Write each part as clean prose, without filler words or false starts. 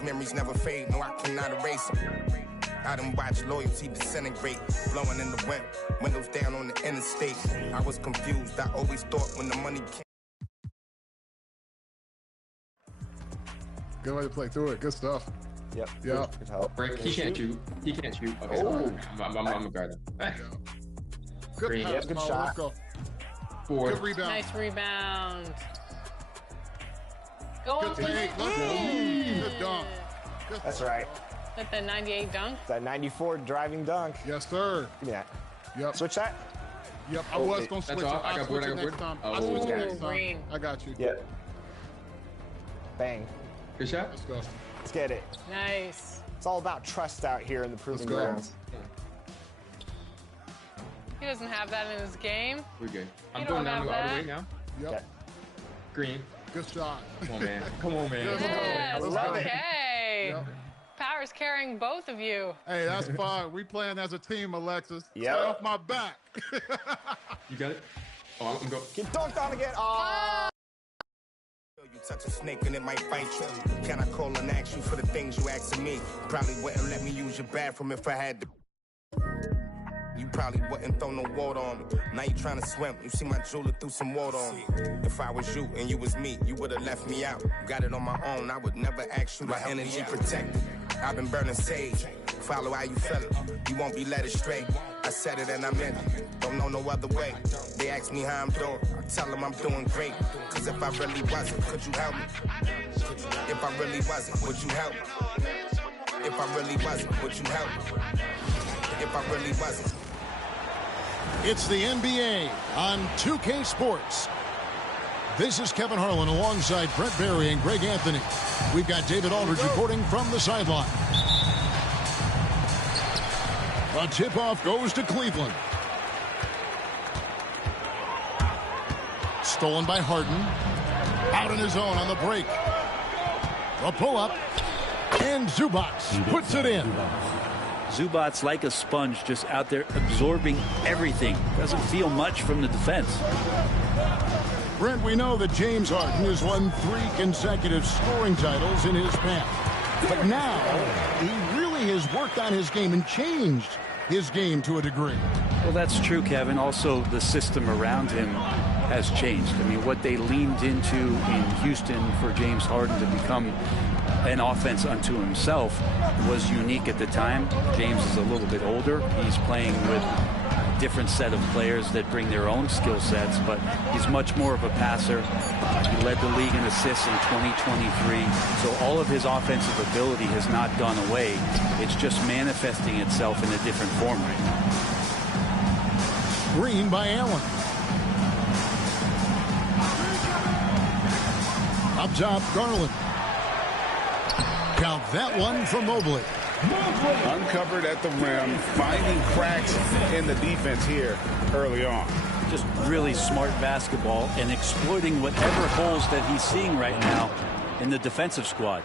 These memories never fade, no, I cannot erase them. I done watched loyalty disintegrate, blowing in the wind, windows down on the interstate. I was confused, I always thought when the money came. Good way to play through it. Good stuff. Yep. Yep. Good help. Break. He can't shoot. He can't shoot. Okay, Oh. I'm gonna guard him. Good Green. pass, Yep, good Paul. shot. Let's go. Four. Good rebound. Nice rebound. Go Good up with take. it. Let's go. Good dunk. Good. That's right. With the 98 dunk. That 94 driving dunk. Yes, sir. Give me that. Yep. Switch that. Yep. I was going to That's switch it. all? I I'll got switch board, it I got next board. time. Oh, I'll switch it yeah. next time. Green. I got you. Yep. Bang. Good shot. Let's go. Let's get it. Nice. It's all about trust out here in the proving Let's go. grounds. He doesn't have that in his game. We're good. I'm You going don't down have all the that. way now. Yep. Okay. Green. Good shot. Come on, man. Come on, man. Let's go. Yes, Let's love it. okay. Yep. Power's carrying both of you. Hey, that's fine. We playing as a team, Alexis. Yep. Stay off my back. You got it? Oh, I'm going. Get dunked on again. Oh. You touch a snake and it might bite you. Can I call and ask you for the things you asked of me? Probably wouldn't let me use your bathroom if I had to. You probably wouldn't throw no water on me. Now you trying to swim. You see my jeweler threw some water on me. If I was you and you was me, you would have left me out. Got it on my own. I would never ask you to help energy protected. I've been burning sage. Follow how you feel it. You won't be led astray. I said it and I meant it. Don't know no other way. They ask me how I'm doing. I tell them I'm doing great. Cause if I really wasn't, could you help me? If I really wasn't, would you help me? If I really wasn't, would you help me? If I really wasn't. It's the NBA on 2K Sports. This is Kevin Harlan alongside Brett Barry and Greg Anthony. We've got David Aldridge reporting from the sideline. The tip-off goes to Cleveland. Stolen by Harden. Out on his own on the break. The pull-up. And Zubac puts it in. Zubac's like a sponge, just out there absorbing everything. Doesn't feel much from the defense. Brent, we know that James Harden has won 3 consecutive scoring titles in his past. But now, he really has worked on his game and changed his game to a degree. Well, that's true, Kevin. Also, the system around him has changed. I mean, what they leaned into in Houston for James Harden to become an offense unto himself was unique at the time. James is a little bit older. He's playing with a different set of players that bring their own skill sets, but he's much more of a passer. He led the league in assists in 2023. So all of his offensive ability has not gone away. It's just manifesting itself in a different form right now. Green by Allen. Up top, Garland. Count that one for Mobley. Uncovered at the rim, finding cracks in the defense here early on. Just really smart basketball and exploiting whatever holes that he's seeing right now in the defensive squad.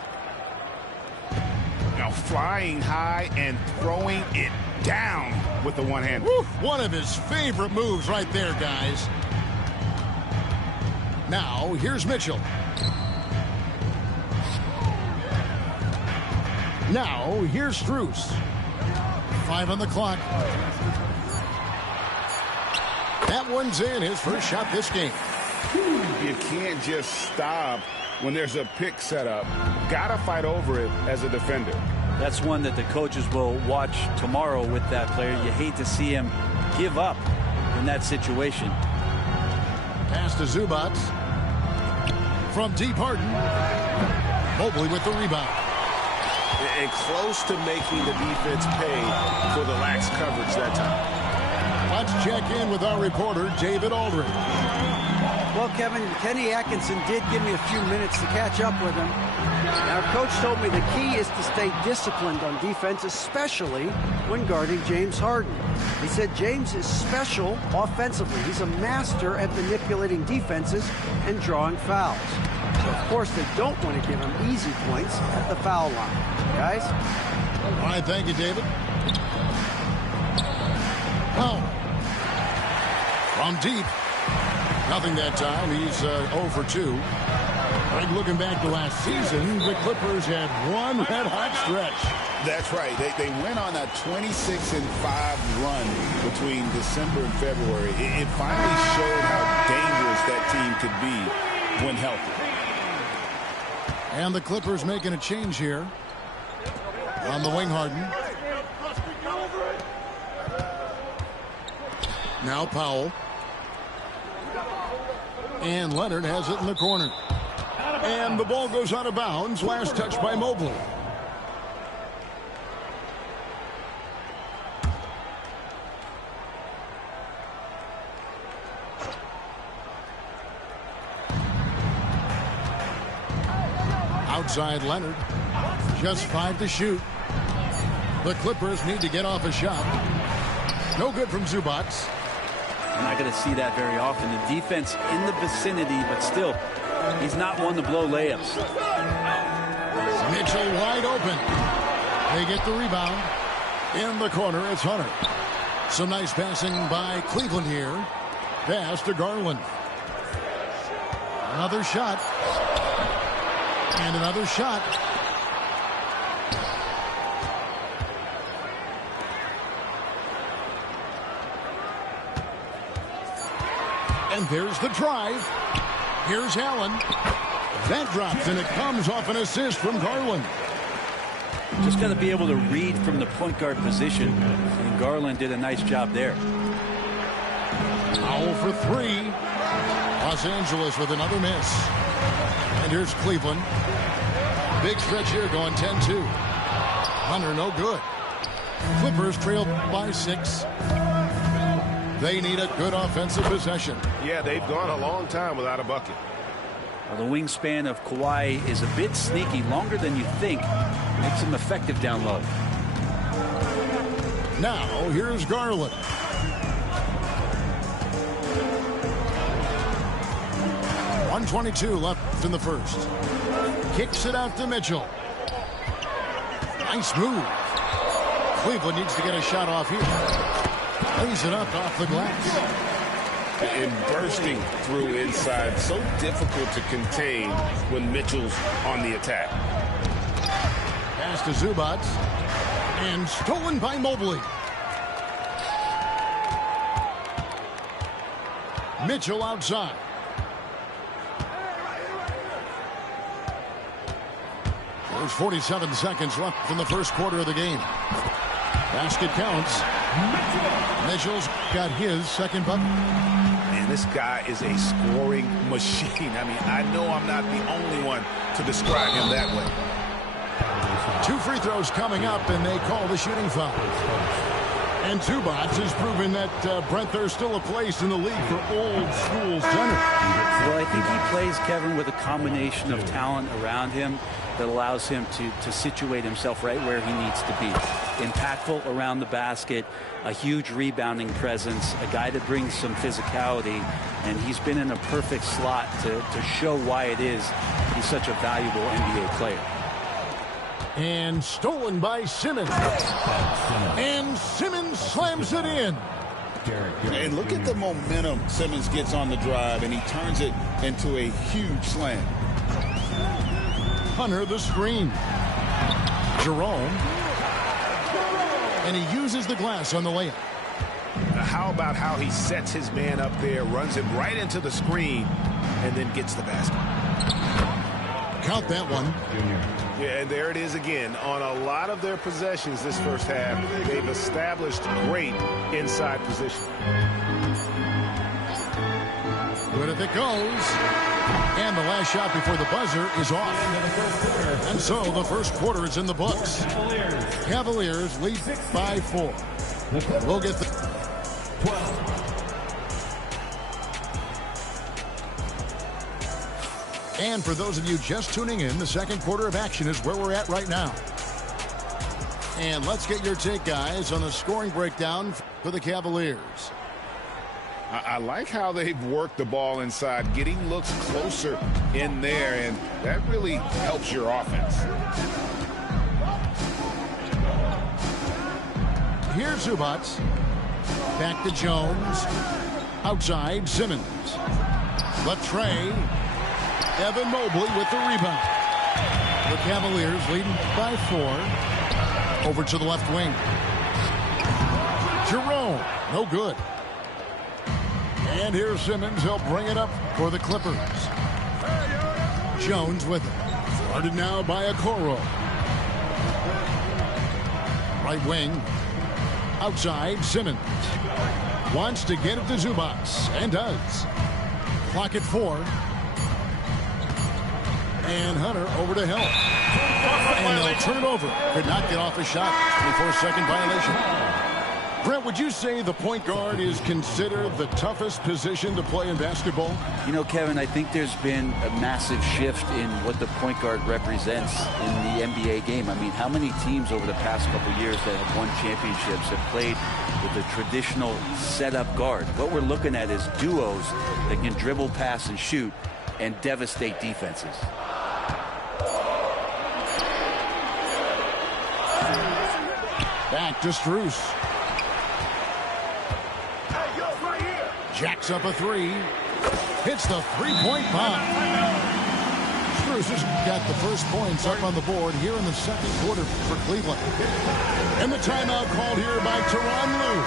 Now flying high and throwing it down with the one hand. One of his favorite moves right there, guys. Now, here's Mitchell. Now, here's Strus. 5 on the clock. That one's in, his first shot this game. You can't just stop when there's a pick set up. Gotta fight over it as a defender. That's one that the coaches will watch tomorrow with that player. You hate to see him give up in that situation. Pass to Zubac. From deep, Harden. Mobley with the rebound. And close to making the defense pay for the lax coverage that time. Let's check in with our reporter, David Aldridge. Well, Kevin, Kenny Atkinson did give me a few minutes to catch up with him. Our coach told me the key is to stay disciplined on defense, especially when guarding James Harden. He said James is special offensively. He's a master at manipulating defenses and drawing fouls. So, of course, they don't want to give him easy points at the foul line. Guys? All right, thank you, David. Oh. From deep. Nothing that time. He's 0 for 2. Greg, looking back to last season, the Clippers had one red-hot stretch. That's right. They went on a 26-5 run between December and February. It finally showed how dangerous that team could be when healthy. And the Clippers making a change here on the wing. Harden. Now Powell. And Leonard has it in the corner. And the ball goes out of bounds. Last touch by Mobley. Outside Leonard. Just 5 to shoot. The Clippers need to get off a shot. No good from Zubac. You're not going to see that very often. The defense in the vicinity, but still, he's not one to blow layups. Mitchell wide open. They get the rebound. In the corner, it's Hunter. Some nice passing by Cleveland here. Pass to Garland. Another shot. And another shot. And there's the drive. Here's Allen. That drops, and it comes off an assist from Garland. Just got to be able to read from the point guard position, and Garland did a nice job there. Powell for 3. Los Angeles with another miss. And here's Cleveland. Big stretch here going 10-2. Hunter no good. Clippers trail by 6. They need a good offensive possession. Yeah, they've gone a long time without a bucket. Well, the wingspan of Kawhi is a bit sneaky, longer than you think. Makes him effective down low. Now, here's Garland. .122 left in the first. Kicks it out to Mitchell. Nice move. Cleveland needs to get a shot off here. Lays it up off the glass. And bursting through inside. So difficult to contain when Mitchell's on the attack. Pass to Zubac. And stolen by Mobley. Mitchell outside. There's 47 seconds left in the first quarter of the game. Basket counts. Mitchell's got his second bucket. Man, this guy is a scoring machine. I mean, I know I'm not the only one to describe him that way. 2 free throws coming up, and they call the shooting foul. And Zubac has proven that, Brent, there's still a place in the league for old school center. Well, I think he plays, Kevin, with a combination of talent around him that allows him to situate himself right where he needs to be. Impactful around the basket, a huge rebounding presence, a guy that brings some physicality, and he's been in a perfect slot to show why it is he's such a valuable NBA player. And stolen by Simmons. And Simmons slams it in. And look at the momentum Simmons gets on the drive, and he turns it into a huge slam. Hunter the screen. Jerome. And he uses the glass on the layup. How about how he sets his man up there, runs him right into the screen, and then gets the basket. Count that one. Yeah, and there it is again. On a lot of their possessions this first half, they've established great inside position. Good if it goes. And the last shot before the buzzer is off. And so the first quarter is in the books. Cavaliers lead by 4. We'll get the 12. And for those of you just tuning in, the second quarter of action is where we're at right now. And let's get your take, guys, on the scoring breakdown for the Cavaliers. I like how they've worked the ball inside, getting looks closer in there, and that really helps your offense. Here's Zubac. Back to Jones. Outside, Simmons. Latre. Evan Mobley with the rebound. The Cavaliers leading by 4. Over to the left wing. Jerome, no good. And here's Simmons. He'll bring it up for the Clippers. Jones with it. Guarded now by Okoro. Right wing. Outside, Simmons. Wants to get it to Zubac. And does. Clock at 4. And Hunter over to Hill. And they'll turn it over. Could not get off a shot. 24-second violation. Brent, would you say the point guard is considered the toughest position to play in basketball? You know, Kevin, I think there's been a massive shift in what the point guard represents in the NBA game. I mean, how many teams over the past couple years that have won championships have played with a traditional setup guard? What we're looking at is duos that can dribble, pass, and shoot and devastate defenses. Back to Strus. Jacks up a 3. Hits the three-point bomb. Strus has got the first points up on the board here in the second quarter for Cleveland. And the timeout called here by Tyronn Lue.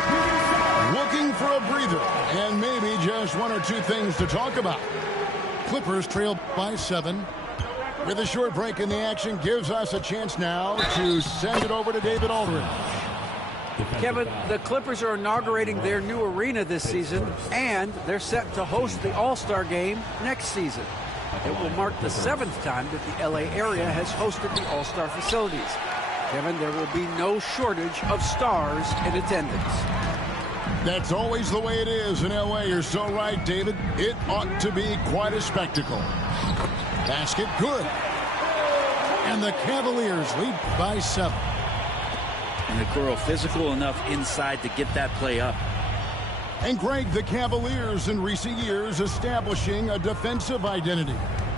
Looking for a breather and maybe just 1 or 2 things to talk about. Clippers trailed by 7. With a short break in the action, gives us a chance now to send it over to David Aldridge. Kevin, the Clippers are inaugurating their new arena this season, and they're set to host the All-Star Game next season. It will mark the 7th time that the LA area has hosted the All-Star facilities. Kevin, there will be no shortage of stars in attendance. That's always the way it is in LA. You're so right, David. It ought to be quite a spectacle. Basket good. And the Cavaliers lead by 7. And Okoro physical enough inside to get that play up. And Greg, the Cavaliers in recent years establishing a defensive identity.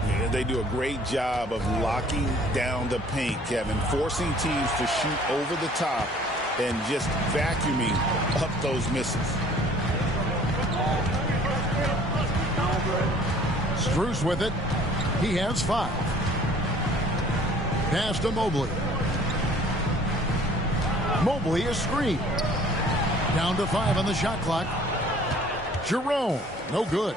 Yeah, they do a great job of locking down the paint, Kevin, forcing teams to shoot over the top and just vacuuming up those misses. Strus with it. He has 5. Pass to Mobley. Mobley is screened. Down to 5 on the shot clock. Jerome, no good.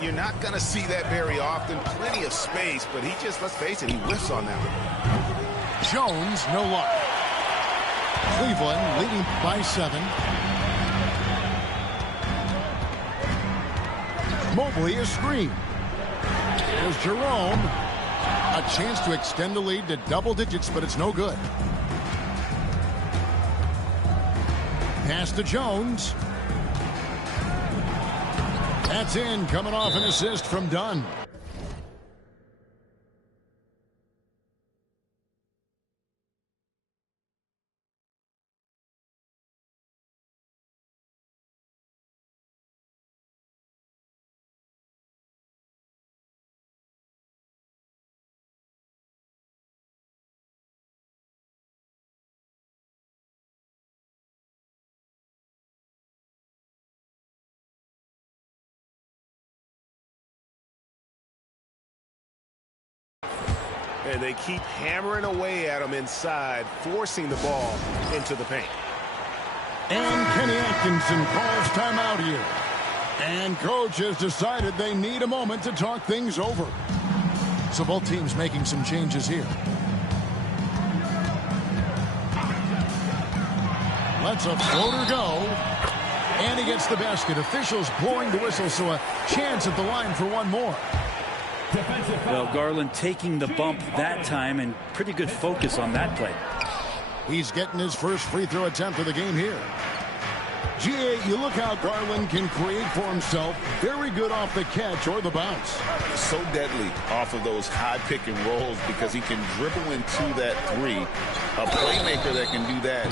You're not going to see that very often. Plenty of space, but he just, let's face it, he whiffs on that one. Jones, no luck. Cleveland leading by 7. Mobley is screened. There's Jerome. A chance to extend the lead to double digits, but it's no good. Pass to Jones. That's in, coming off an assist from Dunn. And they keep hammering away at him inside, forcing the ball into the paint. And Kenny Atkinson calls timeout here. And coach has decided they need a moment to talk things over. So both teams making some changes here. Lets a floater go. And he gets the basket. Officials blowing the whistle, so a chance at the line for one more. Well, Garland taking the bump that time and pretty good focus on that play. He's getting his first free throw attempt of the game here. GA, you look how Garland can create for himself. Very good off the catch or the bounce. So deadly off of those high pick and rolls because he can dribble into that 3. A playmaker that can do that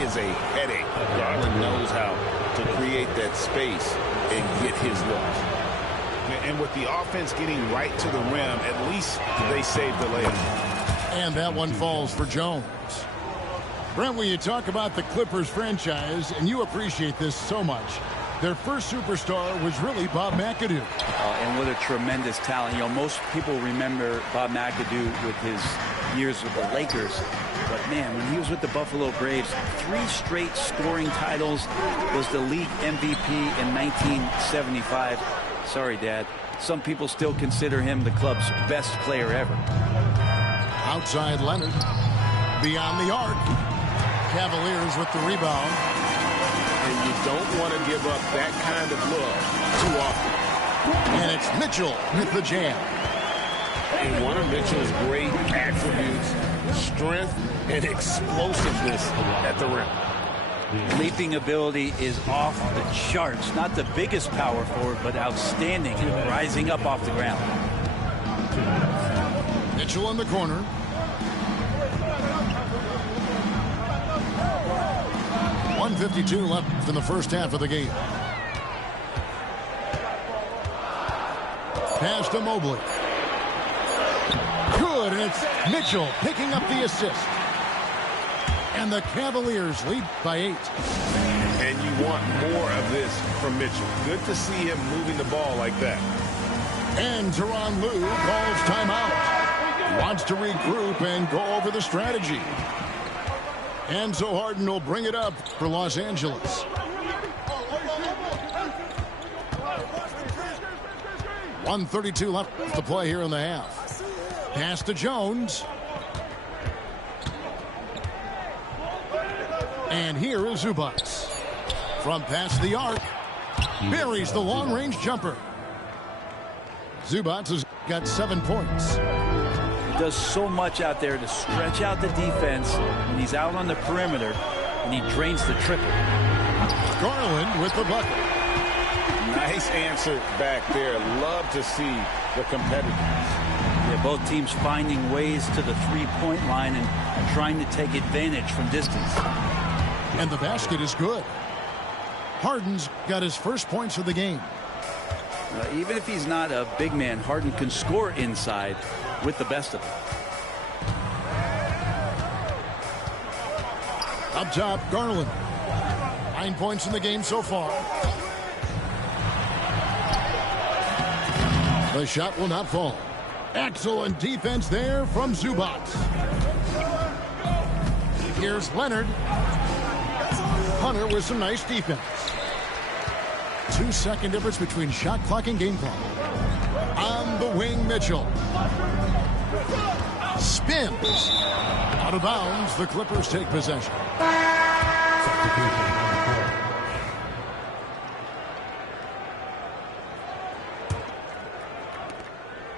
is a headache. Garland knows how to create that space and get his looks. And with the offense getting right to the rim, at least they saved the layup. And that one falls for Jones. Brent, when you talk about the Clippers franchise, and you appreciate this so much, Their first superstar was really Bob McAdoo. And what a tremendous talent. You know, most people remember Bob McAdoo with his years with the Lakers. But, man, when he was with the Buffalo Braves, 3 straight scoring titles, was the league MVP in 1975. Sorry, Dad. Some people still consider him the club's best player ever. Outside Leonard. Beyond the arc. Cavaliers with the rebound. And you don't want to give up that kind of look too often. And it's Mitchell with the jam. And one of Mitchell's great attributes, strength and explosiveness at the rim. Leaping ability is off the charts. Not the biggest power forward, but outstanding at rising up off the ground. Mitchell in the corner. .152 left in the first half of the game. Pass to Mobley. Good, and it's Mitchell picking up the assist. And the Cavaliers lead by 8. And you want more of this from Mitchell. Good to see him moving the ball like that. And Tyronn Lue calls timeout. Wants to regroup and go over the strategy. And so Harden will bring it up for Los Angeles. .132 left to play here in the half. Pass to Jones. And here is Zubac. From past the arc. Buries the long-range jumper. Zubac has got 7 points. Does so much out there to stretch out the defense when he's out on the perimeter, and he drains the triple. Garland with the bucket. Nice answer back there. Love to see the competitors. Yeah, both teams finding ways to the three-point line and trying to take advantage from distance. And the basket is good. Harden's got his first points of the game. Even if he's not a big man, Harden can score inside with the best of them. Up top, Garland. 9 points in the game so far. The shot will not fall. Excellent defense there from Zubac. Here's Leonard. Hunter with some nice defense. 2-second difference between shot clock and game clock. On the wing, Mitchell. Spins. Out of bounds, the Clippers take possession.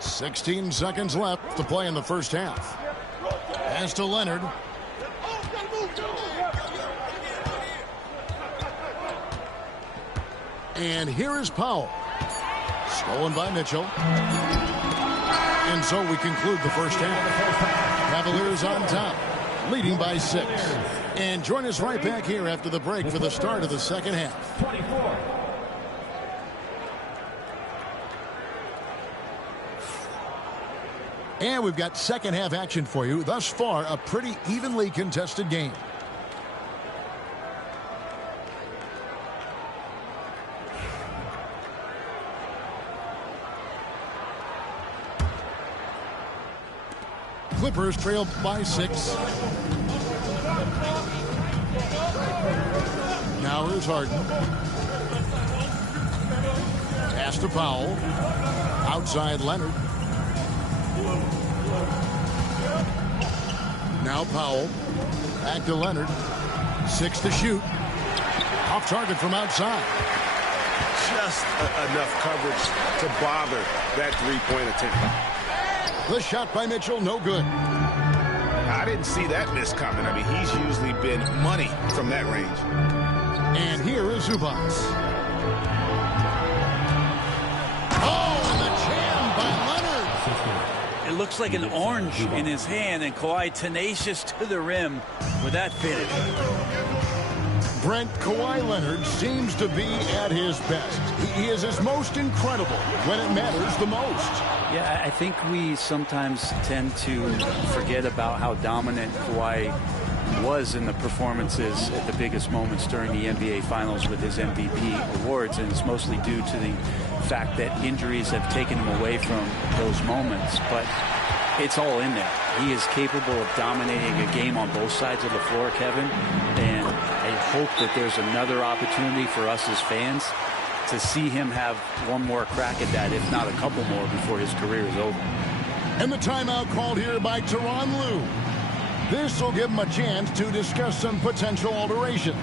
16 seconds left to play in the first half. Pass to Leonard. And here is Powell. Stolen by Mitchell. And so we conclude the first half. Cavaliers on top, leading by 6. And join us right back here after the break for the start of the second half. And we've got second half action for you. Thus far, a pretty evenly contested game. Clippers trail by 6. Now here's Harden. Pass to Powell. Outside Leonard. Now Powell. Back to Leonard. 6 to shoot. Off target from outside. Just enough coverage to bother that three-point attempt. The shot by Mitchell, no good. I didn't see that miss coming. I mean, he's usually been money from that range. And here is Zubac. Oh, and the jam by Leonard. It looks like an orange in his hand, and Kawhi tenacious to the rim with that finish. Brent, Kawhi Leonard seems to be at his best. He is his most incredible when it matters the most. Yeah, I think we sometimes tend to forget about how dominant Kawhi was in the performances at the biggest moments during the NBA Finals with his MVP awards, and it's mostly due to the fact that injuries have taken him away from those moments. But it's all in there. He is capable of dominating a game on both sides of the floor, Kevin, and I hope that there's another opportunity for us as fans to see him have one more crack at that, if not a couple more, before his career is over. And the timeout called here by Tyronn Lue. This will give him a chance to discuss some potential alterations.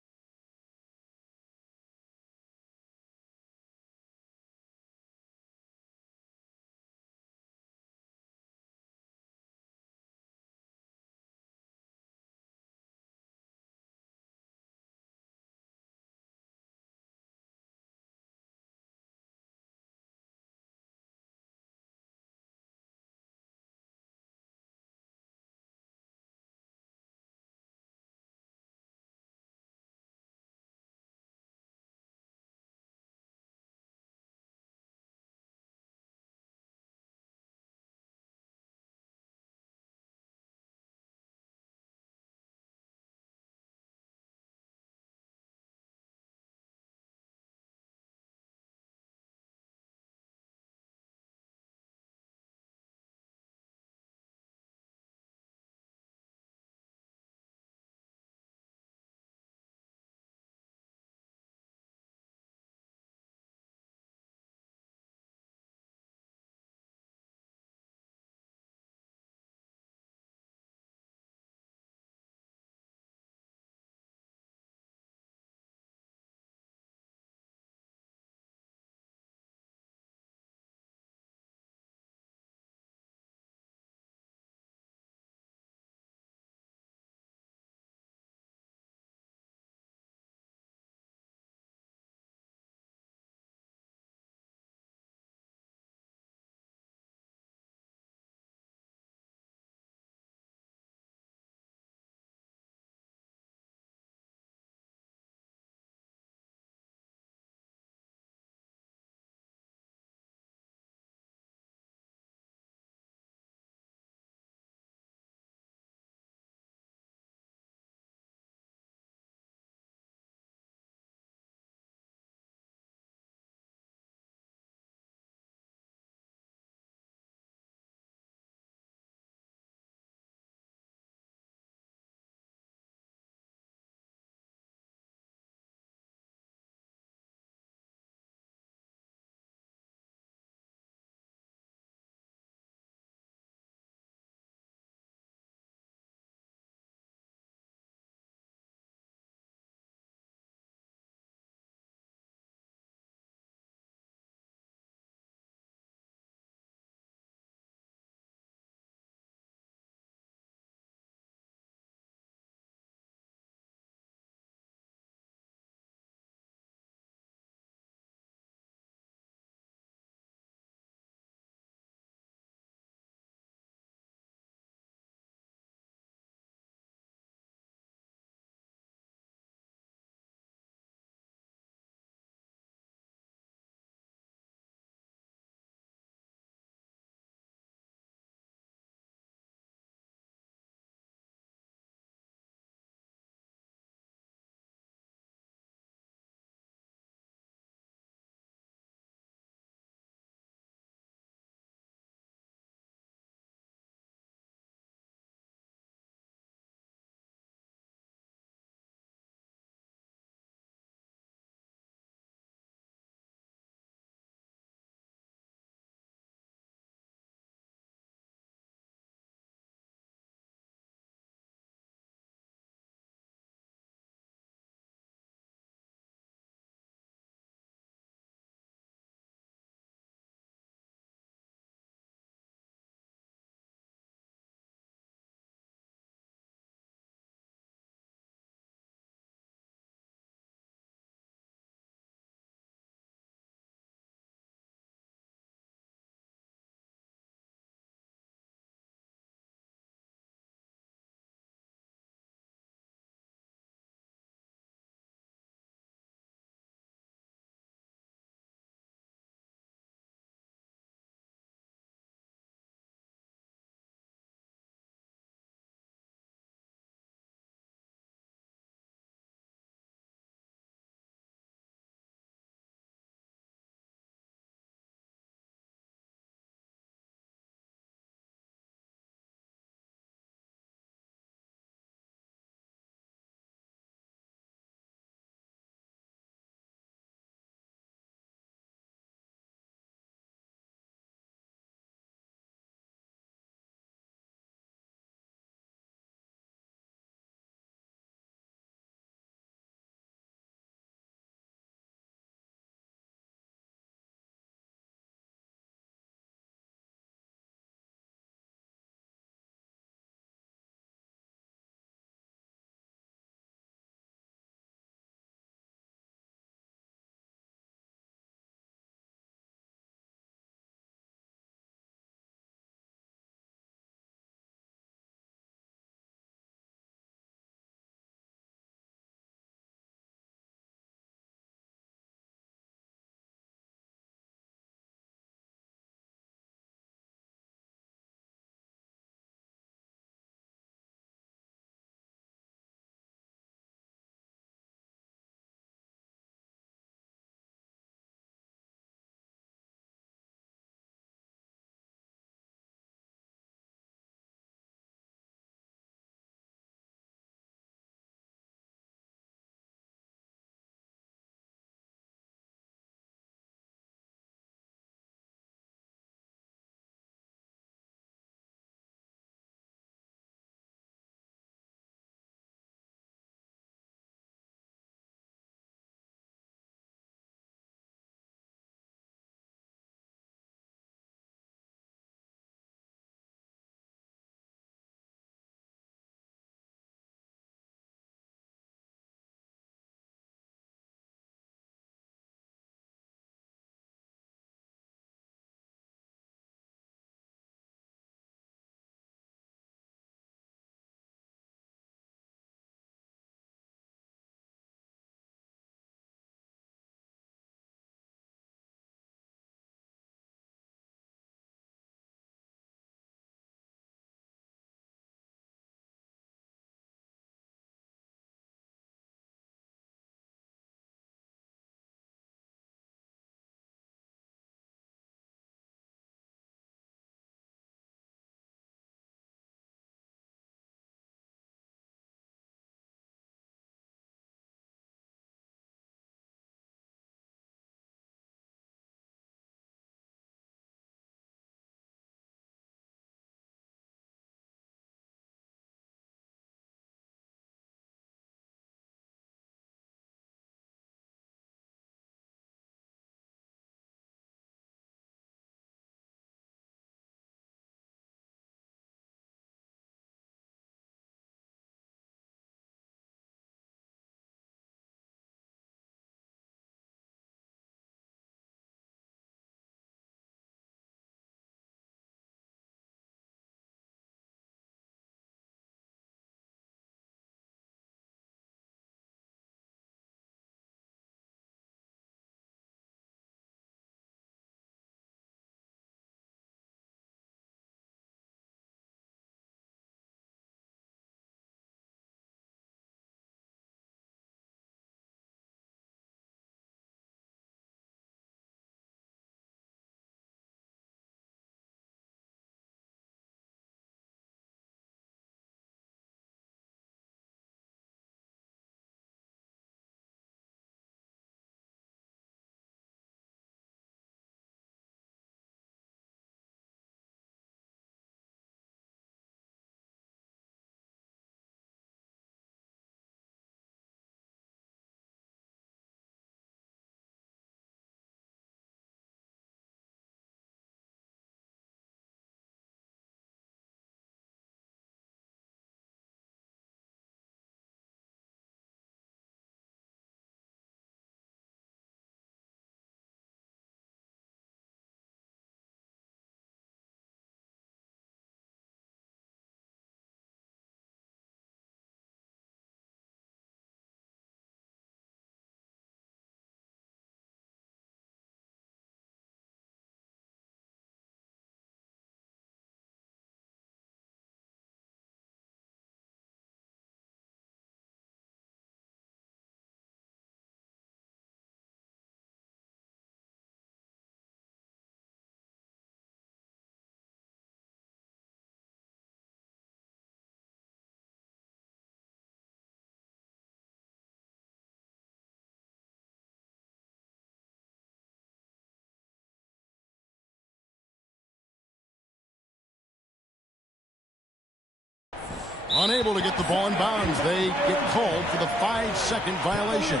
Unable to get the ball in bounds. They get called for the 5-second violation.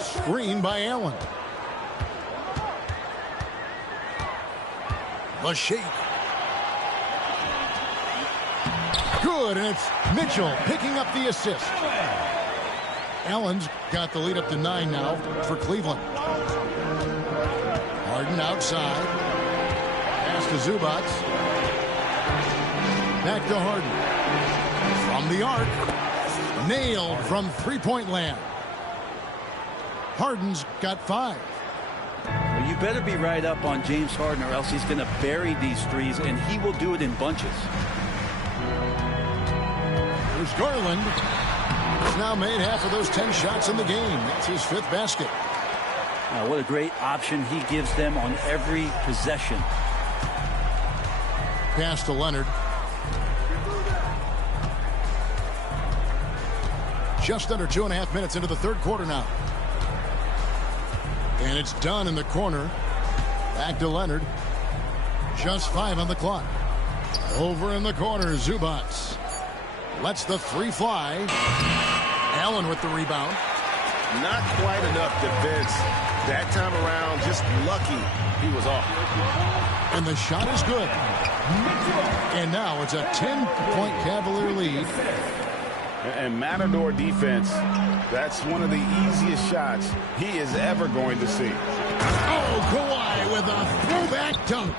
Screen by Allen. The shake. Good, and it's Mitchell picking up the assist. Allen's got the lead up to 9 now for Cleveland. Harden outside. Pass to Zubats. Back to Harden. From the arc. Nailed from three-point land. Harden's got 5. Well, you better be right up on James Harden or else he's going to bury these threes, and he will do it in bunches. There's Garland. He's now made half of those 10 shots in the game. That's his 5th basket. What a great option he gives them on every possession. Pass to Leonard. Just under 2.5 minutes into the third quarter now. And it's done in the corner. Back to Leonard. Just 5 on the clock. Over in the corner, Zubats. Lets the 3 fly. Allen with the rebound. Not quite enough defense. That time around, just lucky he was off. And the shot is good. And now it's a 10-point Cavalier lead. And Matador defense, that's one of the easiest shots he is ever going to see. Oh, Kawhi with a throwback dunk.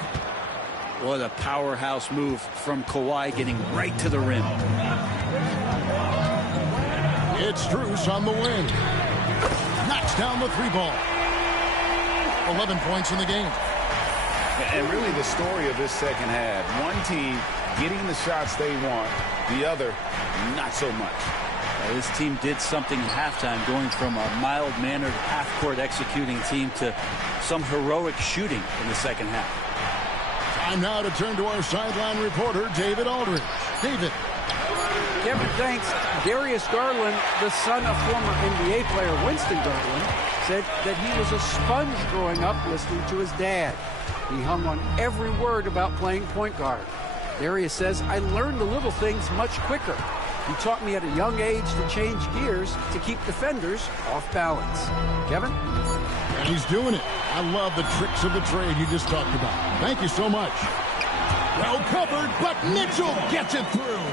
What a powerhouse move from Kawhi, getting right to the rim. It's Strus on the wing. Knocks down the 3 ball. 11 points in the game. And really the story of this second half, one team getting the shots they want, the other not so much. This team did something at halftime, going from a mild-mannered half-court executing team to some heroic shooting in the second half. Time now to turn to our sideline reporter, David Aldridge. David. Kevin, thanks. Darius Garland, the son of former NBA player Winston Garland, said that he was a sponge growing up listening to his dad. He hung on every word about playing point guard. Darius says, I learned the little things much quicker. He taught me at a young age to change gears to keep defenders off balance. Kevin? And he's doing it. I love the tricks of the trade you just talked about. Thank you so much. Well covered, but Mitchell gets it through.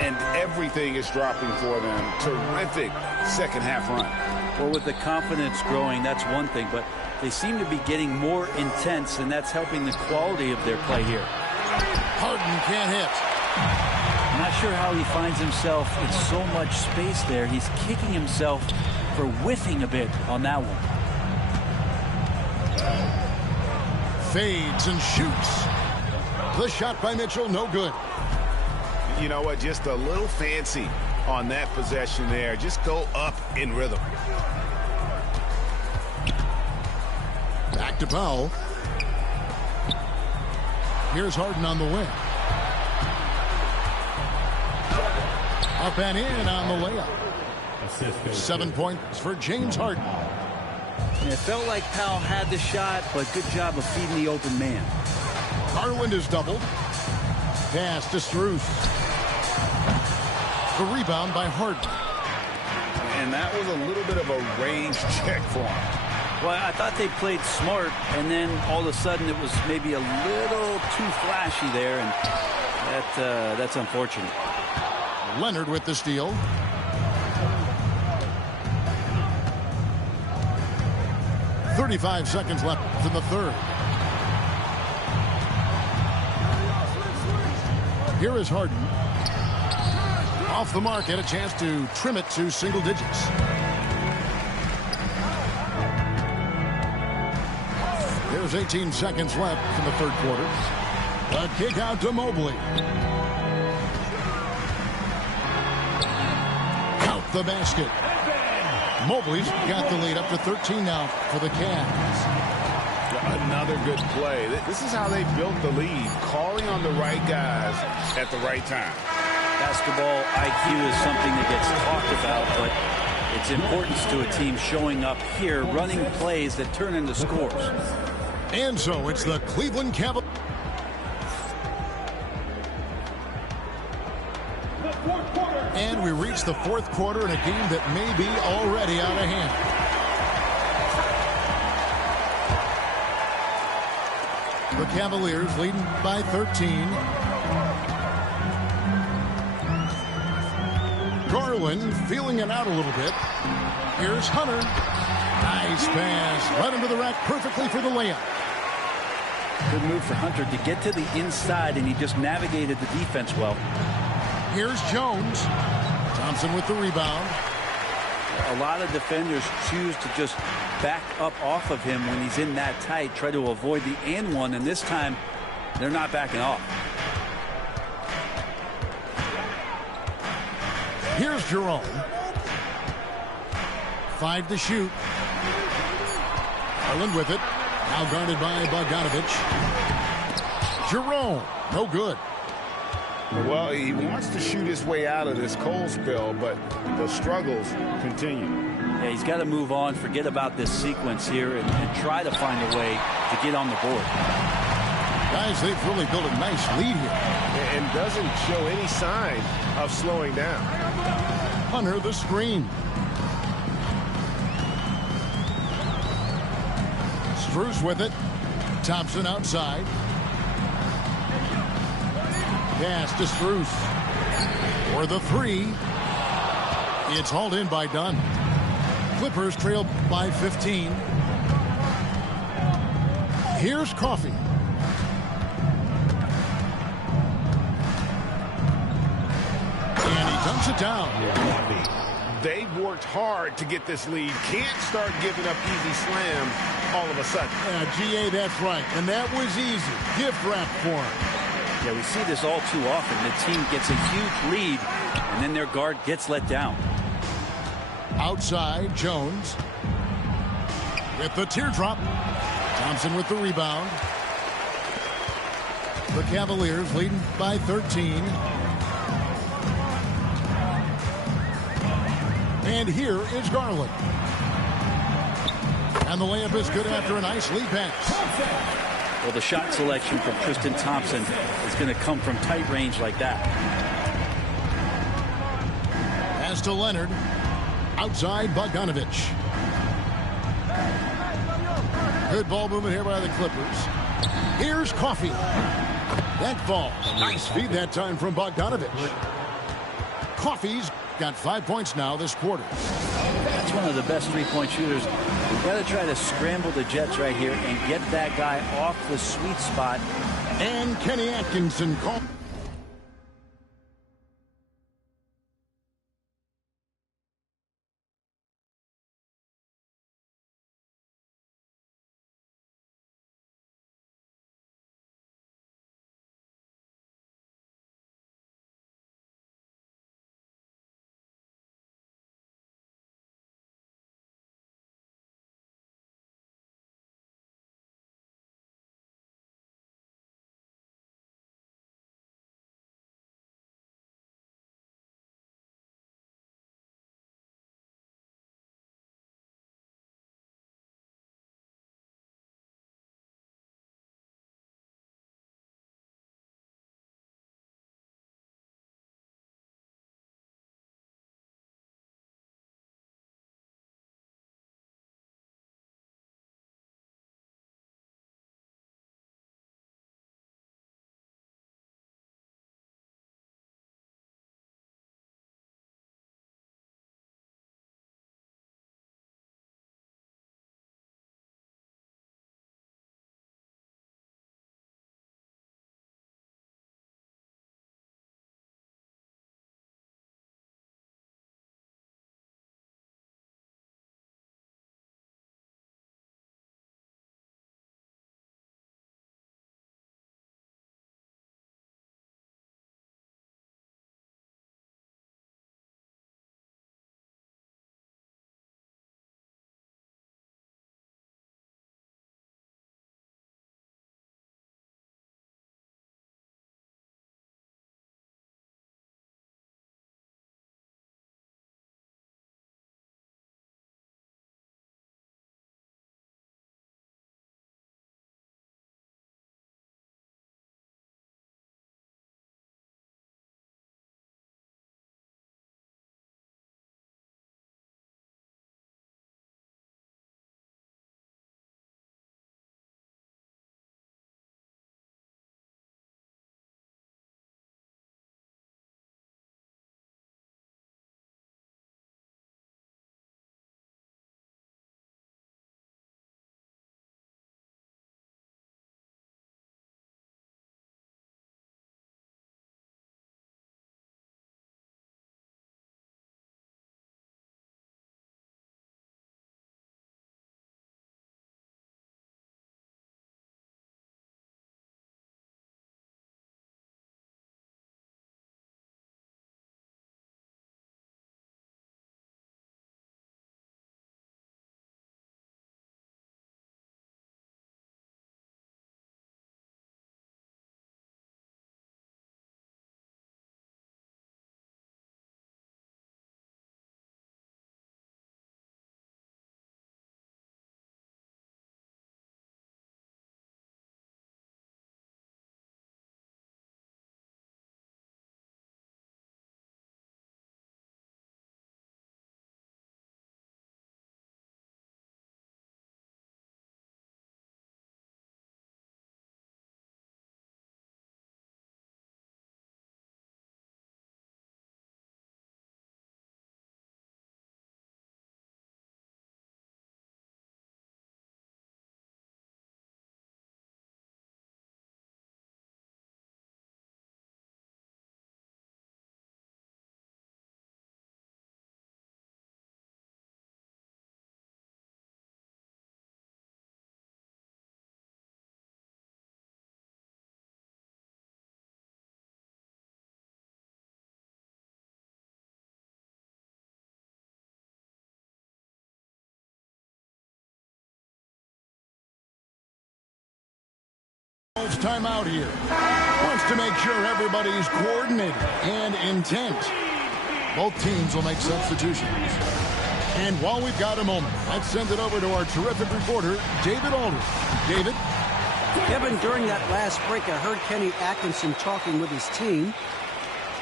And everything is dropping for them. Terrific second half run. Well, with the confidence growing, that's one thing, but they seem to be getting more intense, and that's helping the quality of their play here. Harden can't hit. I'm not sure how he finds himself in so much space there. He's kicking himself for whiffing a bit on that one. Fades and shoots. The shot by Mitchell, no good. You know what? Just a little fancy on that possession there. Just go up in rhythm. Back to Powell. Here's Harden on the wing. Up and in on the layup. 7 points for James Harden. It felt like Powell had the shot, but good job of feeding the open man. Garland is doubled. Pass to Strus. The rebound by Harden. And that was a little bit of a range check for him. Well, I thought they played smart, and then all of a sudden it was maybe a little too flashy there, and that's unfortunate. Leonard with the steal. .35 seconds left in the third. Here is Harden. Off the mark, had a chance to trim it to single digits. There's 18 seconds left in the third quarter. A kick out to Mobley. Count the basket. Mobley's got the lead up to 13 now for the Cavs. Another good play. This is how they built the lead, calling on the right guys at the right time. Basketball IQ is something that gets talked about, but its importance to a team showing up here, running plays that turn into scores. And so it's the Cleveland Cavaliers. And we reach the fourth quarter in a game that may be already out of hand. The Cavaliers leading by 13. Garland feeling it out a little bit. Here's Hunter. Nice pass. Right into the rack perfectly for the layup. Good move for Hunter to get to the inside, and he just navigated the defense well. Here's Jones. Thompson with the rebound. A lot of defenders choose to just back up off of him when he's in that tight, try to avoid the and one, and this time they're not backing off. Here's Jerome. 5 to shoot. Garland with it. Now guarded by Bogdanovich. Jerome, no good. Well, he wants to shoot his way out of this cold spell, but the struggles continue. Yeah, he's got to move on, forget about this sequence here, and try to find a way to get on the board. Guys, they've really built a nice lead here. And doesn't show any sign of slowing down. Hunter the screen. Strus with it. Thompson outside. Pass to Strus. For the three. It's hauled in by Dunn. Clippers trail by 15. Here's Coffey. And he dumps it down. They've worked hard to get this lead. Can't start giving up easy slams all of a sudden. GA, that's right. And that was easy. Gift wrap for him. Yeah, we see this all too often. The team gets a huge lead, and then their guard gets let down. Outside, Jones. With the teardrop. Thompson with the rebound. The Cavaliers leading by 13. And here is Garland. And the layup is good after a nice lead pass. Well, the shot selection from Tristan Thompson is going to come from tight range like that. Pass to Leonard. Outside, Bogdanovich. Good ball movement here by the Clippers. Here's Coffey. That ball. Nice feed that time from Bogdanovich. Coffey's got 5 points now this quarter. That's one of the best three-point shooters. We've got to try to scramble the Jets right here and get that guy off the sweet spot. And Kenny Atkinson called. coach timeout here. Wants to make sure everybody's coordinated and intent. Both teams will make substitutions. And while we've got a moment, let's send it over to our terrific reporter, David Aldridge. David? Kevin, during that last break, I heard Kenny Atkinson talking with his team.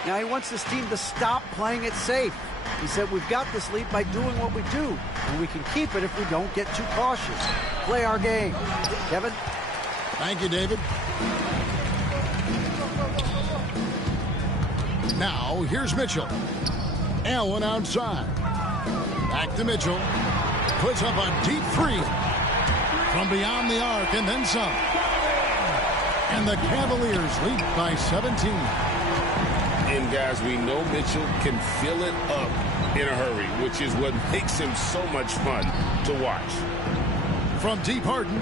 Now he wants this team to stop playing it safe. He said, we've got this lead by doing what we do, and we can keep it if we don't get too cautious. Play our game. Kevin? Thank you, David. Now, here's Mitchell. Allen outside. Back to Mitchell. Puts up a deep three from beyond the arc and then some. And the Cavaliers lead by 17. And guys, we know Mitchell can fill it up in a hurry, which is what makes him so much fun to watch. From deep Harden,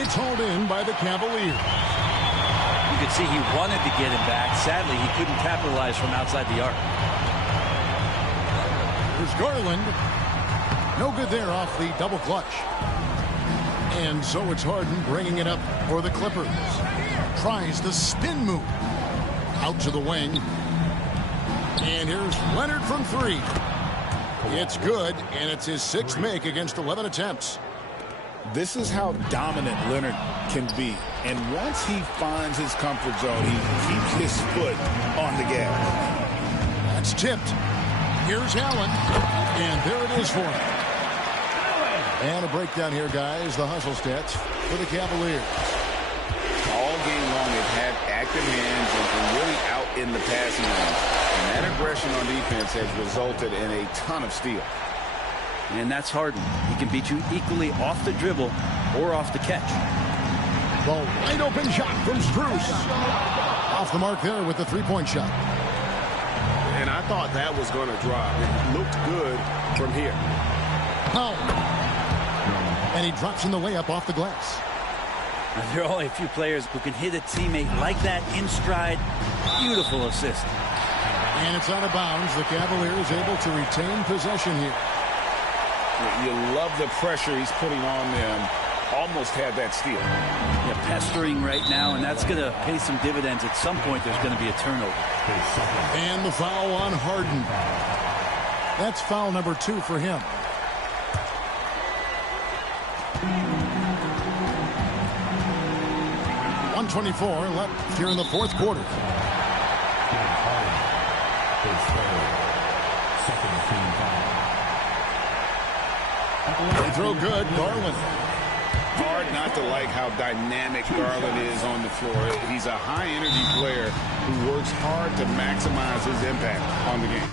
it's hauled in by the Cavaliers. You could see he wanted to get him back. Sadly, he couldn't capitalize from outside the arc. Here's Garland. No good there off the double clutch. And so it's Harden bringing it up for the Clippers. Tries the spin move. Out to the wing. And here's Leonard from three. It's good, and it's his sixth make against 11 attempts. This is how dominant Leonard can be. And once he finds his comfort zone, he keeps his foot on the gas. That's tipped. Here's Allen. And there it is for him. And a breakdown here, guys. The hustle stats for the Cavaliers. All game long, they've had active hands and really out in the passing lane. And that aggression on defense has resulted in a ton of steals. And that's Harden. He can beat you equally off the dribble or off the catch. The wide open shot from Strus. Off the mark there with the three-point shot. And I thought that was going to drop. It looked good from here. Powell. And he drops in the layup off the glass. There are only a few players who can hit a teammate like that in stride. Beautiful assist. And it's out of bounds. The Cavaliers able to retain possession here. You love the pressure he's putting on them. Almost had that steal. Yeah, pestering right now, and that's going to pay some dividends. At some point, there's going to be a turnover. And the foul on Harden. That's foul number 2 for him. .124 left here in the fourth quarter. They throw good. Garland. Hard not to like how dynamic Garland is on the floor. He's a high-energy player who works hard to maximize his impact on the game.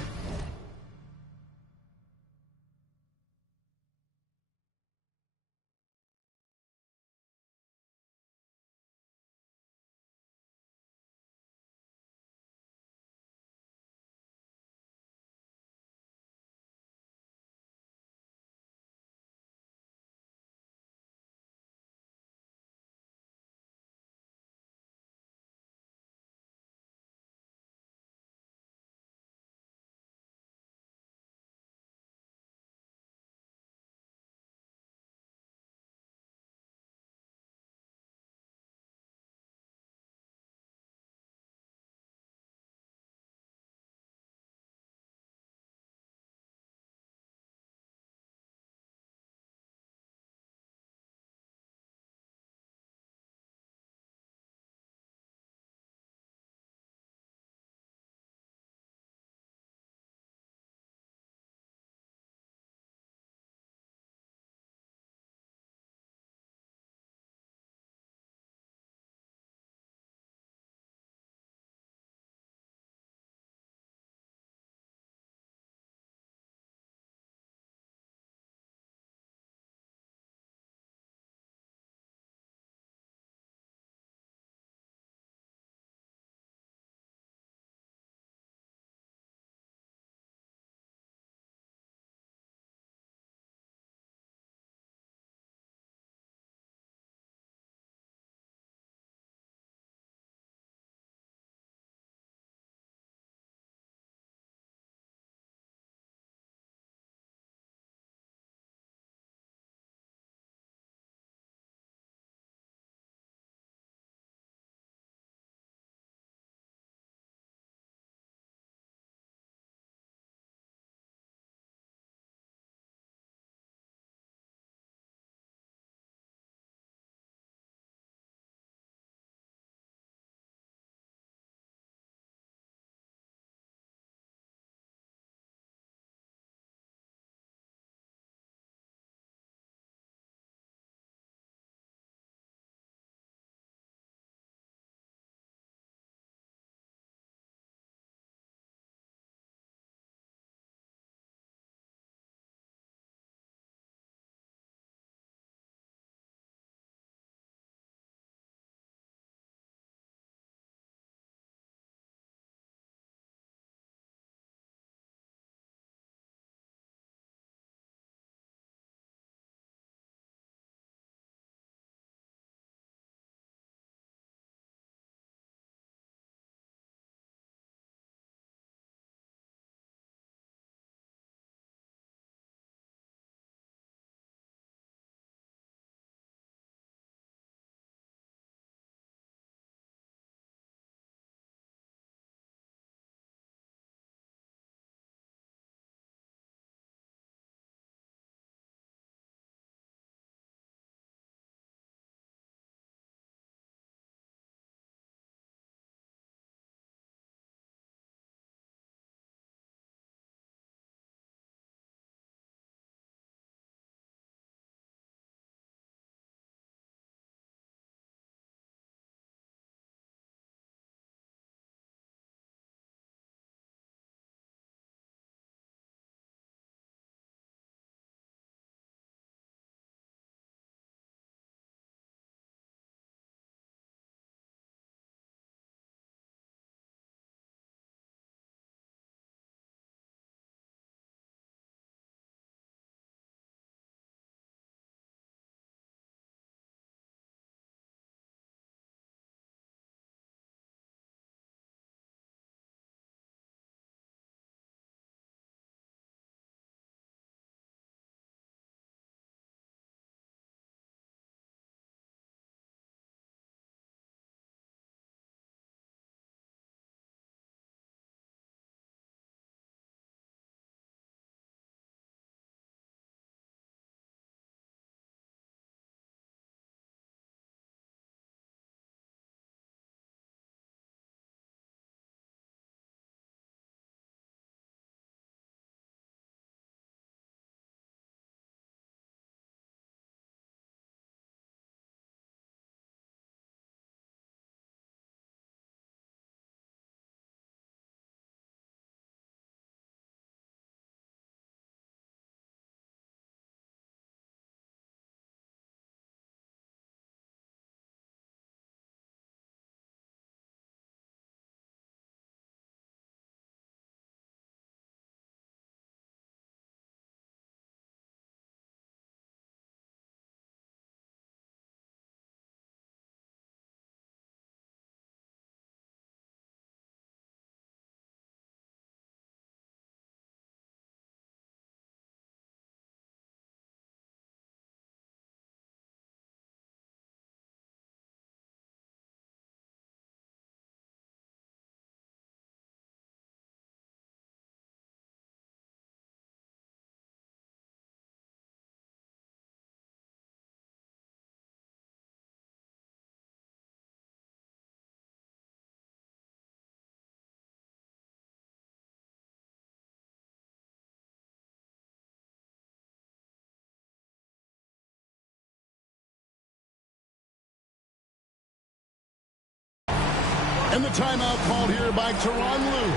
And the timeout called here by Tyronn Lue.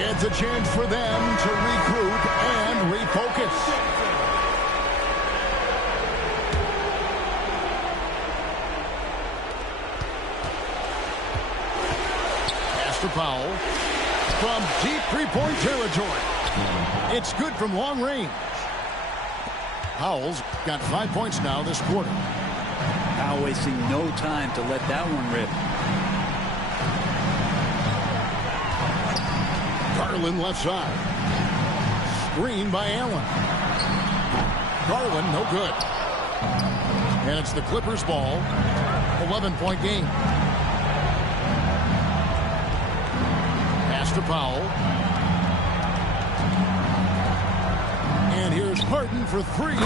It's a chance for them to regroup and refocus. Pass to Powell from deep three-point territory. It's good from long range. Powell's got 5 points now this quarter. Powell wasting no time to let that one rip. Garland left side. Screen by Allen. Garland no good. And it's the Clippers ball. 11-point game. Pass to Powell. And here's Harden for three.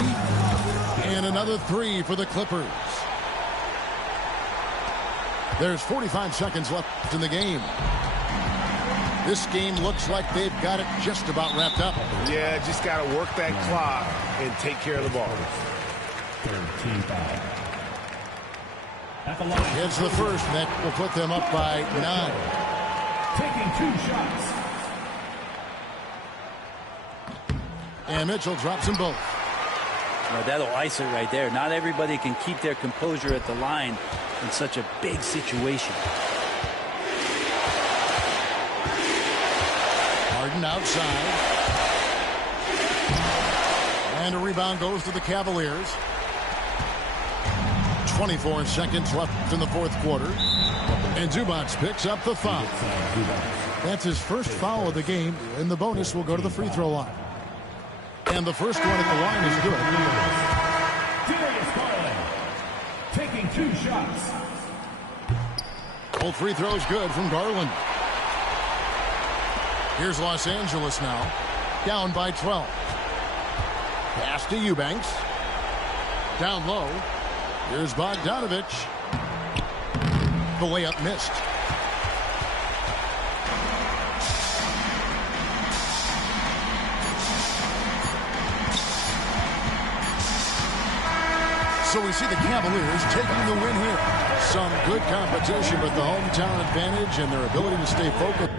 And another three for the Clippers. There's 45 seconds left in the game. This game looks like they've got it just about wrapped up. Yeah, just got to work that clock and take care of the ball. It's the first, and that will put them up by 9. Taking 2 shots. And Mitchell drops them both. Well, that'll ice it right there. Not everybody can keep their composure at the line in such a big situation. Harden outside. And a rebound goes to the Cavaliers. 24 seconds left in the fourth quarter. And Zubac picks up the foul. That's his first foul of the game, and the bonus will go to the free throw line. And the first one at the line is good. Darius Garland taking 2 shots. Both free throws good from Garland. Here's Los Angeles now, down by 12. Pass to Eubanks. Down low. Here's Bogdanovich. The layup missed. So we see the Cavaliers taking the win here. Some good competition, but the hometown advantage and their ability to stay focused.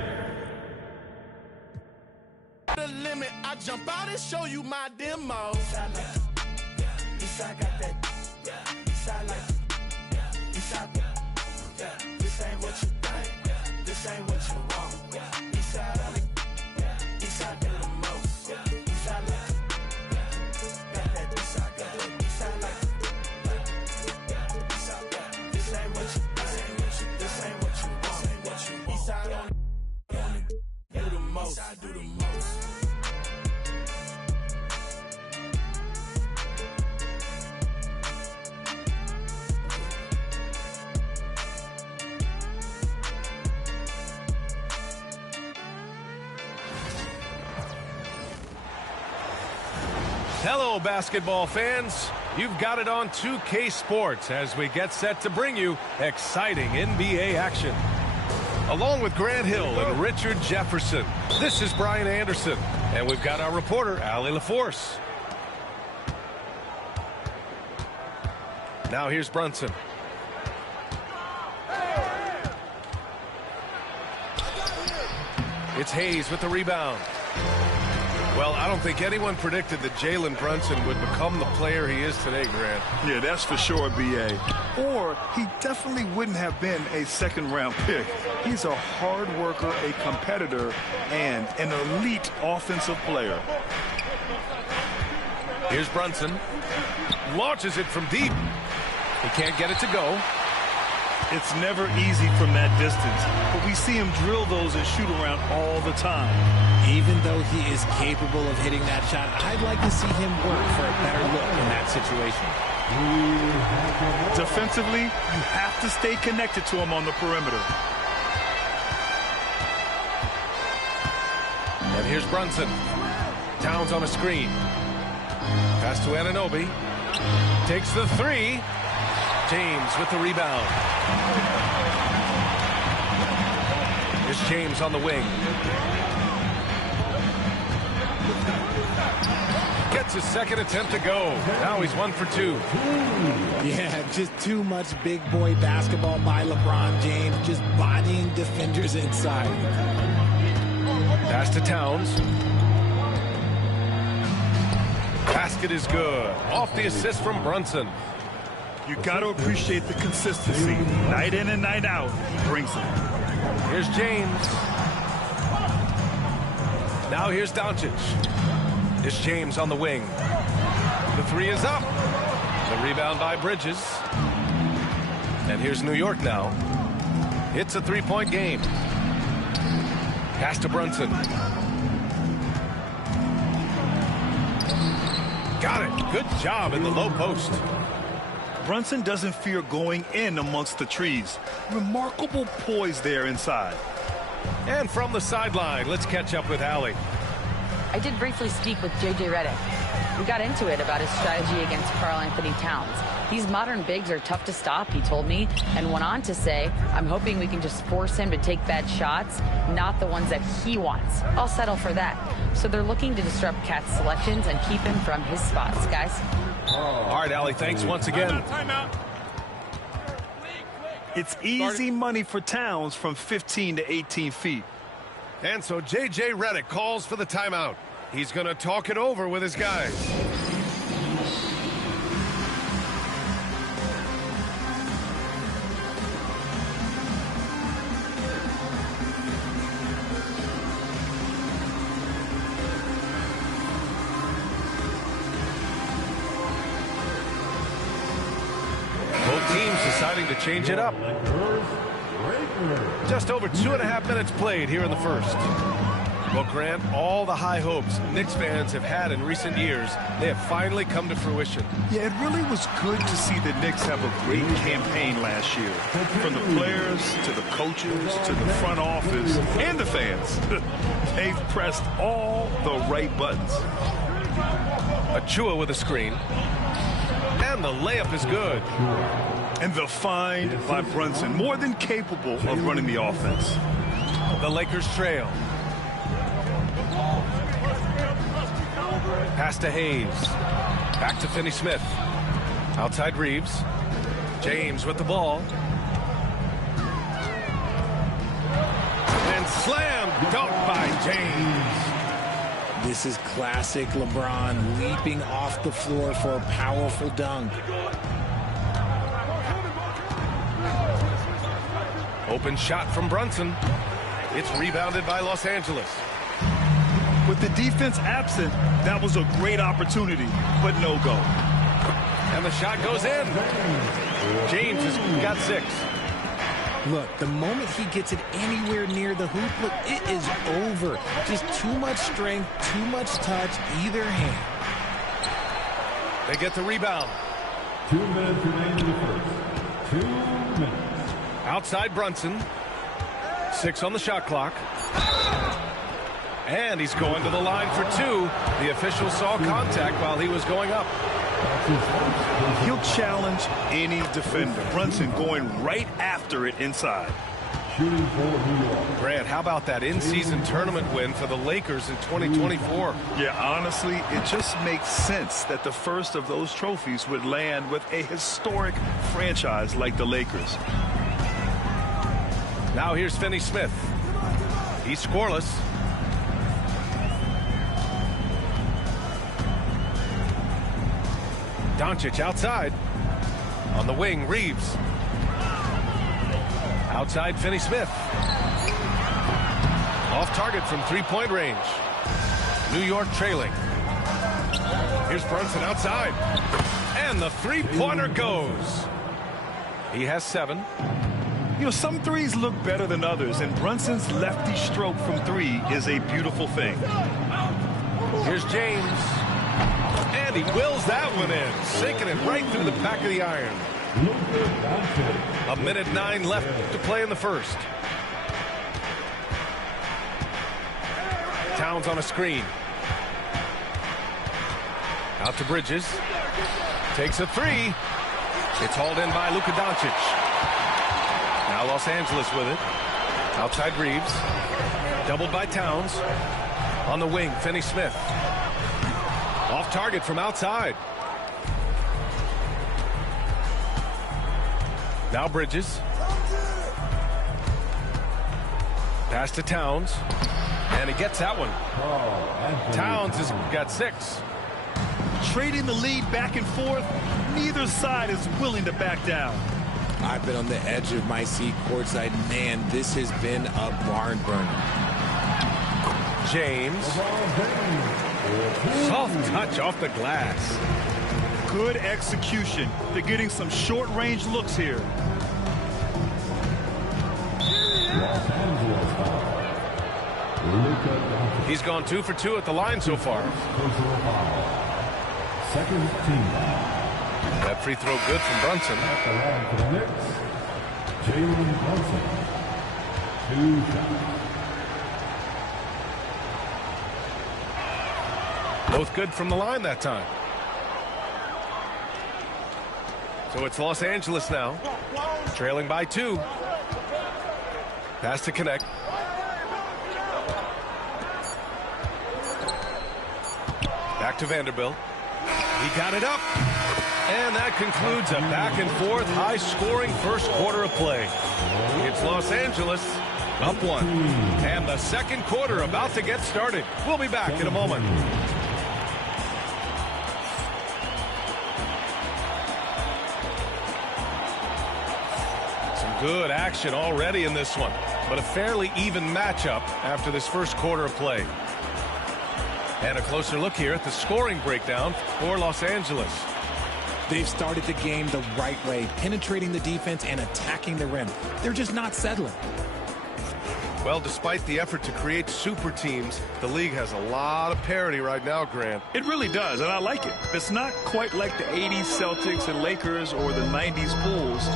The limit, I jump out and show you my demo. This ain't what you think. This ain't what you want. Eastside only. Eastside do the most. Eastside like. Got that Eastside, got that Eastside like. Eastside, this ain't what you think. This ain't what you want. Eastside only. Do the most. Eastside do the most. Hello, basketball fans. You've got it on 2K Sports as we get set to bring you exciting NBA action. Along with Grant Hill and Richard Jefferson, this is Brian Anderson, and we've got our reporter, Allie LaForce. Now here's Brunson. It's Hayes with the rebound. Well, I don't think anyone predicted that Jalen Brunson would become the player he is today, Grant. Yeah, that's for sure, B.A. Or he definitely wouldn't have been a second-round pick. He's a hard worker, a competitor, and an elite offensive player. Here's Brunson. Launches it from deep. He can't get it to go. It's never easy from that distance, but we see him drill those and shoot around all the time. Even though he is capable of hitting that shot, I'd like to see him work for a better look in that situation. Defensively, you have to stay connected to him on the perimeter. And here's Brunson. Towns on a screen. Pass to Anunoby. Takes the three. James with the rebound. Here's James on the wing. Gets his second attempt to go. Now he's 1 for 2. Yeah, just too much big boy basketball by LeBron James. Just bodying 14 defenders inside. Pass to Towns. Basket is good. Off the assist from Brunson. You got to appreciate the consistency. Night in and night out, he brings it. Here's James. Now here's Doncic. It's James on the wing. The three is up. The rebound by Bridges. And here's New York now. It's a three-point game. Pass to Brunson. Got it. Good job in the low post. Brunson doesn't fear going in amongst the trees. Remarkable poise there inside. And from the sideline, let's catch up with Allie. I did briefly speak with J.J. Redick. We got into it about his strategy against Karl Anthony Towns. These modern bigs are tough to stop, he told me, and went on to say, I'm hoping we can just force him to take bad shots, not the ones that he wants. I'll settle for that. So they're looking to disrupt Cat's selections and keep him from his spots, guys. All right, Allie, thanks once again. It's easy money for Towns from 15 to 18 feet. And so J.J. Redick calls for the timeout. He's going to talk it over with his guys. Both teams deciding to change it up. Just over 2.5 minutes played here in the first. Well, Grant, all the high hopes Knicks fans have had in recent years, they have finally come to fruition. Yeah, it really was good to see the Knicks have a great campaign last year. From the players to the coaches to the front office and the fans. They've pressed all the right buttons. Achua with a screen. And the layup is good. And the find by Brunson, more than capable of running the offense. The Lakers trail. Pass to Hayes. Back to Finney-Smith. Outside Reeves. James with the ball. And slam dunk by James. This is classic LeBron leaping off the floor for a powerful dunk. Open shot from Brunson. It's rebounded by Los Angeles. With the defense absent, that was a great opportunity, but no go. And the shot goes in. James has got 6. Look, the moment he gets it anywhere near the hoop, look, it is over. Just too much strength, too much touch, either hand. They get the rebound. 2 minutes remaining in the first. 2 minutes. Outside Brunson. 6 on the shot clock. And he's going to the line for 2. The official saw contact while he was going up. He'll challenge any defender. Brunson going right after it inside. Shooting for New York. Grant, how about that in-season tournament win for the Lakers in 2024? Yeah, honestly, it just makes sense that the first of those trophies would land with a historic franchise like the Lakers. Now here's Finney-Smith. He's scoreless. Doncic outside. On the wing, Reeves. Outside, Finney-Smith. Off target from three-point range. New York trailing. Here's Brunson outside. And the three-pointer goes. He has 7. You know, some threes look better than others, and Brunson's lefty stroke from 3 is a beautiful thing. Here's James. And he wills that one in, sinking it right through the back of the iron. 1:09 left to play in the first. Towns on a screen. Out to Bridges. Takes a 3. It's hauled in by Luka Doncic. Now Los Angeles with it. Outside Reeves. Doubled by Towns. On the wing, Finney-Smith. Off target from outside. Now Bridges. Pass to Towns. And he gets that one. Towns has got 6. Trading the lead back and forth, neither side is willing to back down. I've been on the edge of my seat courtside. Man, this has been a barn burner. James. Soft touch off the glass. Good execution. They're getting some short-range looks here. He's gone 2 for 2 at the line so far. Second team. That free throw good from Brunson. At the line for the Knicks, Jalen Brunson. 2 shots. Both good from the line that time. So it's Los Angeles now, trailing by 2. Pass to connect. Back to Vanderbilt. He got it up. And that concludes a back-and-forth, high-scoring first quarter of play. It's Los Angeles up 1. And the second quarter about to get started. We'll be back in a moment. Some good action already in this one, but a fairly even matchup after this first quarter of play. And a closer look here at the scoring breakdown for Los Angeles. They've started the game the right way, penetrating the defense and attacking the rim. They're just not settling. Well, despite the effort to create super teams, the league has a lot of parity right now, Grant. It really does, and I like it. It's not quite like the 80s Celtics and Lakers or the 90s Bulls,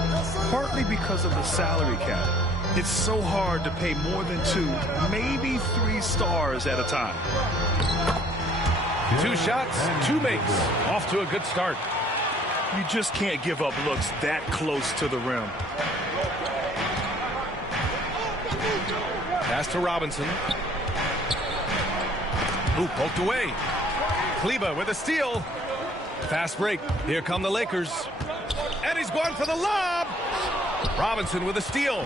partly because of the salary cap. It's so hard to pay more than 2, maybe 3 stars at a time. 2 shots, 2 makes. Off to a good start. You just can't give up looks that close to the rim. Pass to Robinson. Ooh, poked away. Kleba with a steal. Fast break. Here come the Lakers. And he's going for the lob. Robinson with a steal.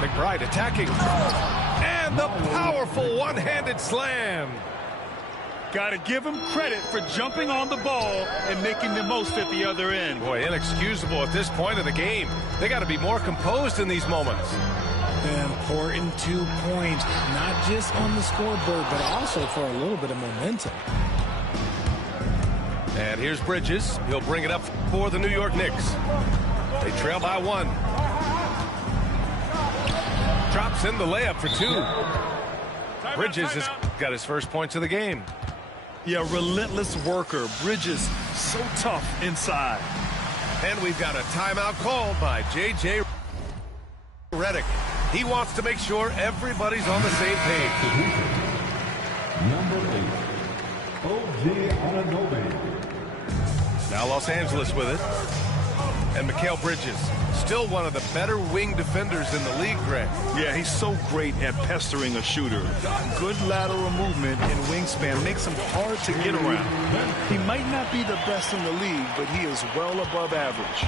McBride attacking. And the powerful one-handed slam. Got to give him credit for jumping on the ball and making the most at the other end. Boy, inexcusable at this point of the game. They got to be more composed in these moments. Important 2 points, not just on the scoreboard, but also for a little bit of momentum. And here's Bridges. He'll bring it up for the New York Knicks. They trail by 1. Drops in the layup for 2. Bridges has got his first points of the game. Yeah, relentless worker. Bridges, so tough inside. And we've got a timeout called by J.J. Redick. He wants to make sure everybody's on the same page. Number 8, O.J. Anunoby. Now Los Angeles with it. And Mikal Bridges, still one of the better wing defenders in the league, Grant. Yeah, he's so great at pestering a shooter. Good lateral movement and wingspan makes him hard to get around. He might not be the best in the league, but he is well above average.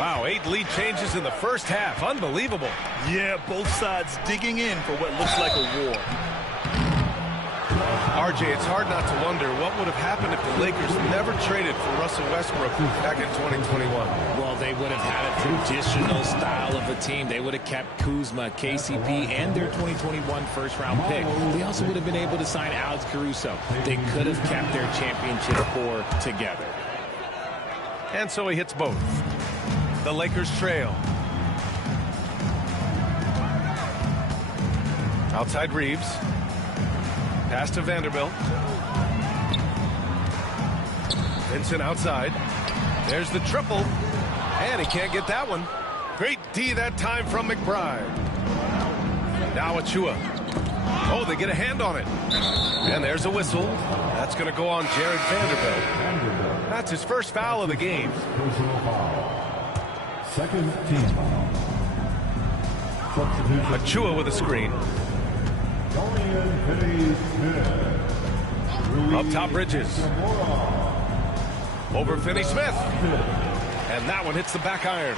Wow, 8 lead changes in the first half. Unbelievable. Yeah, both sides digging in for what looks like a war. RJ, it's hard not to wonder what would have happened if the Lakers never traded for Russell Westbrook back in 2021. Well, they would have had a traditional style of a team. They would have kept Kuzma, KCP, and their 2021 first-round pick. They also would have been able to sign Alex Caruso. They could have kept their championship core together. And so he hits both. The Lakers trail. Outside Reeves. Pass to Vanderbilt. Vincent outside. There's the triple. And he can't get that one. Great D that time from McBride. Now Achua. Oh, they get a hand on it. And there's a whistle. That's going to go on Jared Vanderbilt. That's his first foul of the game. Second team foul. Achua with a screen. Up top, Bridges. Over Finney-Smith. And that one hits the back iron.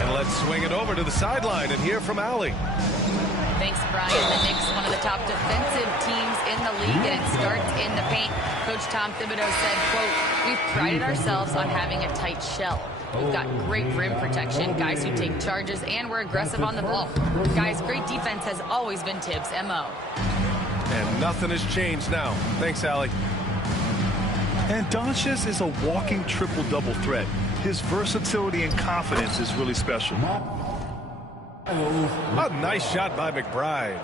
And And let's swing it over to the sideline and hear from Allie. Thanks, Brian. The Knicks, one of the top defensive teams in the league, and it starts in the paint. Coach Tom Thibodeau said, quote, "We've prided ourselves on having a tight shell. We've got great rim protection, guys who take charges, and we're aggressive on the ball. Guys, great defense has always been Tibbs' MO." And nothing has changed now. Thanks, Allie. And Doncic is a walking triple-double threat. His versatility and confidence is really special. A nice shot by McBride.